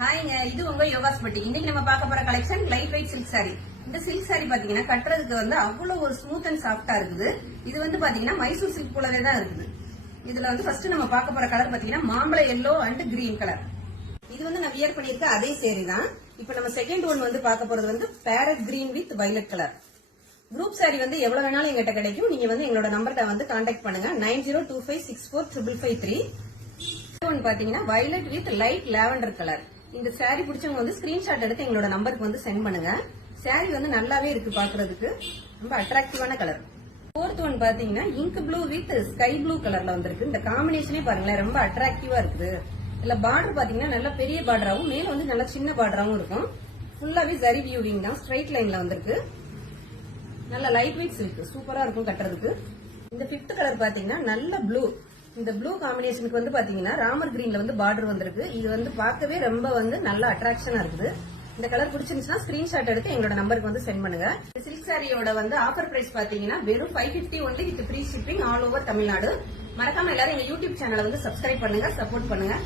ஹாய்ங்க, இது உங்க யோகாஸ் பட்டி. இன்னைக்கு நம்ம பார்க்க போற collection light weight silk sorry. இந்த சில்க் சாரி பாத்தீங்கன்னா கட்டுறதுக்கு வந்து அவ்வளவு ஒரு ஸ்மூத் அண்ட் சாஃப்டா இருக்குது. இது வந்து பாத்தீங்கன்னா மைசூர் சில்க் போலவே தான் இருக்குது. இதுல வந்து ஃபர்ஸ்ட் நம்ம பார்க்க போற கலர் பாத்தீங்கன்னா மாம்பழ எல்லோ அண்ட் கிரீன் கலர். இது வந்து நான் வியர் பண்ணிருக்க அதே சேரி தான். இப்ப நம்ம செகண்ட் ஒன் வந்து பார்க்க போறது வந்து farad green with violet colour. Group sorry வந்து எவ்வளவு வேணாலும் எங்கிட்ட கிடைக்கும். நீங்க வந்து எங்களோட நம்பர்ட்ட வந்து கான்டாக்ட் பண்ணுங்க 9025645553. ஒன் பாத்தீங்கன்னா violet with light lavender colour. இந்த சாரி பிடிச்சவங்க வந்து ஸ்கிரீன்ஷாட் எடுத்து எங்களோட நம்பருக்கு வந்து சென்ட் பண்ணுங்க. சாரி வந்து நல்லாவே இருக்கு, பாக்குறதுக்கு ரொம்ப அட்ராக்டிவான கலர். ஃபோர்த் ஒன் பாத்தீங்கன்னா ink blue with sky blue கலர்ல வந்திருக்கு. இந்த காம்பினேஷனே பாருங்களேன், ரொம்ப அட்ராக்டிவா இருக்குது. இதுல பார்டர் பாத்தீங்கன்னா நல்ல பெரிய பார்டராவும் மேல வந்து நல்ல சின்ன பார்டராவும் இருக்கும். ஃபுல்லாவே ஜரி வியூவிங் தான், ஸ்ட்ரைட் லைன்ல வந்திருக்கு. நல்ல லைட் வெயிட் சில்க், சூப்பரா இருக்கும் கட்டுறதுக்கு. இந்த ஃபிஃப்த் கலர் பாத்தீங்கன்னா நல்ல ப்ளூ. இந்த ப்ளூ காம்பினேஷனுக்கு வந்து பாத்தீங்கன்னா ராமர் கிரீன்ல வந்து பார்டர் வந்திருக்கு. இது வந்து பார்க்கவே ரொம்ப வந்து நல்ல அட்ராக்ஷனா இருக்குது. இந்த கலர் பிடிச்சிருந்துச்சுன்னா ஸ்கிரீன்ஷாட் எடுத்து எங்களோட நம்பருக்கு வந்து சென்ட் பண்ணுங்க. சில்க் சாரியோட வந்து ஆஃபர் பிரைஸ் பாத்தீங்கன்னா வெறும் 550 only with free shipping all over Tamil Nadu. மறக்காம எல்லாரும் எங்க யூடியூப் சேனலை வந்து சப்ஸ்கிரைப் பண்ணுங்க, சப்போர்ட் பண்ணுங்க.